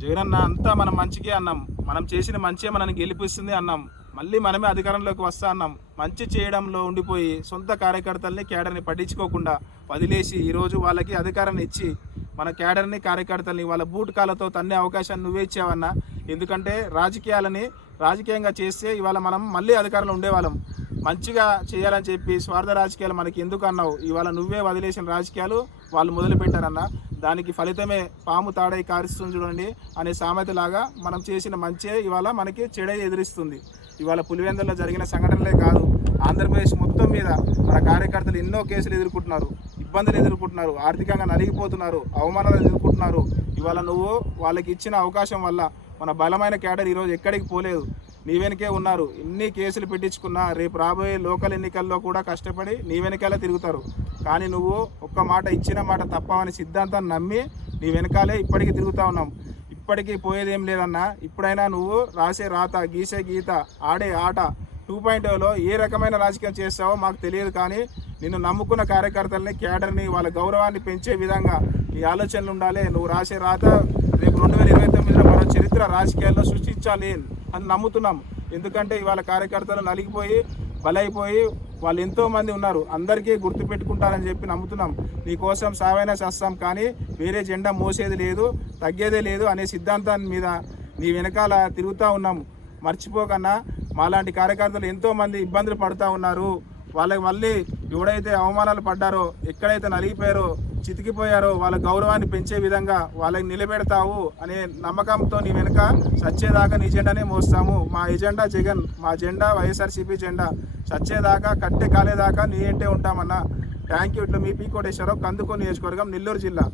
జగనన్న అంతా మనం మంచికే అన్నాం. మనం చేసిన మంచే మనల్ని గెలిపిస్తుంది అన్నాం. మళ్ళీ మనమే అధికారంలోకి వస్తా అన్నాం. మంచి చేయడంలో ఉండిపోయి సొంత కార్యకర్తల్ని కేడర్ని పట్టించుకోకుండా వదిలేసి ఈరోజు వాళ్ళకి అధికారాన్ని ఇచ్చి మన కేడర్ని కార్యకర్తల్ని వాళ్ళ బూట్ కాలతో తన్నే అవకాశాన్ని నువ్వే ఇచ్చావన్నా. ఎందుకంటే రాజకీయాలని రాజకీయంగా చేస్తే ఇవాళ మనం మళ్ళీ అధికారంలో ఉండేవాళ్ళం. మంచిగా చేయాలని చెప్పి స్వార్థ రాజకీయాలు మనకి ఎందుకు అన్నావు? ఇవాళ నువ్వే వదిలేసిన రాజకీయాలు వాళ్ళు మొదలుపెట్టారన్న దానికి ఫలితమే పాము తాడై కారుస్తుంది చూడండి అనే సామెతలాగా మనం చేసిన మంచే ఇవాళ మనకి చెడే ఎదిరిస్తుంది. ఇవాళ పులివెందుల్లో జరిగిన సంఘటనలే కాదు ఆంధ్రప్రదేశ్ మొత్తం మీద మన కార్యకర్తలు ఎన్నో కేసులు ఎదుర్కొంటున్నారు ఇబ్బందులు ఎదుర్కొంటున్నారు ఆర్థికంగా నలిగిపోతున్నారు అవమానాలు ఎదుర్కొంటున్నారు. ఇవాళ నువ్వు వాళ్ళకి ఇచ్చిన అవకాశం వల్ల మన బలమైన క్యాడర్ ఈరోజు ఎక్కడికి పోలేదు. నీ వెనకే ఉన్నారు. ఎన్ని కేసులు పెట్టించుకున్నా రేపు రాబోయే లోకల్ ఎన్నికల్లో కూడా కష్టపడి నీ వెనకాలే తిరుగుతారు. కానీ నువ్వు ఒక్క మాట ఇచ్చిన మాట తప్పవని సిద్ధాంతాన్ని నమ్మి నీ వెనకాలే ఇప్పటికీ తిరుగుతూ ఉన్నాం. ఇప్పటికీ పోయేదేం లేదన్నా ఇప్పుడైనా నువ్వు రాసే రాత గీసే గీత ఆడే ఆట టూ పాయింట్లో ఏ రకమైన రాజకీయం చేస్తావో మాకు తెలియదు కానీ నిన్ను నమ్ముకున్న కార్యకర్తల్ని క్యాడర్ని వాళ్ళ గౌరవాన్ని పెంచే విధంగా నీ ఆలోచనలు ఉండాలి. నువ్వు రాసే రాత రేపు రెండు వేల ఇరవై తొమ్మిదిలో మరో చరిత్ర రాజకీయాల్లో సృష్టించాలి. అని నమ్ముతున్నాం ఎందుకంటే ఇవాళ కార్యకర్తలు నలిగిపోయి బలైపోయి వాళ్ళు ఎంతోమంది ఉన్నారు. అందరికీ గుర్తుపెట్టుకుంటారని చెప్పి నమ్ముతున్నాం నీకోసం సావైనా చేస్తాం కానీ వేరే జెండా మోసేది లేదు తగ్గేదే లేదు అనే సిద్ధాంతాన్ని మీద నీ వెనకాల తిరుగుతూ ఉన్నాం మర్చిపోకన్నా మాలాంటి కార్యకర్తలు ఎంతోమంది ఇబ్బందులు పడుతూ ఉన్నారు. వాళ్ళకి మళ్ళీ ఎవడైతే అవమానాలు పడ్డారో ఎక్కడైతే నలిగిపోయారో చితికిపోయారో వాళ్ళ గౌరవాన్ని పెంచే విధంగా వాళ్ళకి నిలబెడతావు అనే నమ్మకంతో నీ వెనుక సచ్చేదాకా నీ జెండానే మోస్తాము. మా ఎజెండా జగన్ మా జెండా వైఎస్ఆర్సీపీ జెండా. సచ్చేదాకా కట్టె కాలేదాకా నీ ఏంటే ఉంటామన్నా. Thank you. ఇట్లా మీ పీ కోటేశ్వరరావు కందుకో నియోజకవర్గం నెల్లూరు జిల్లా.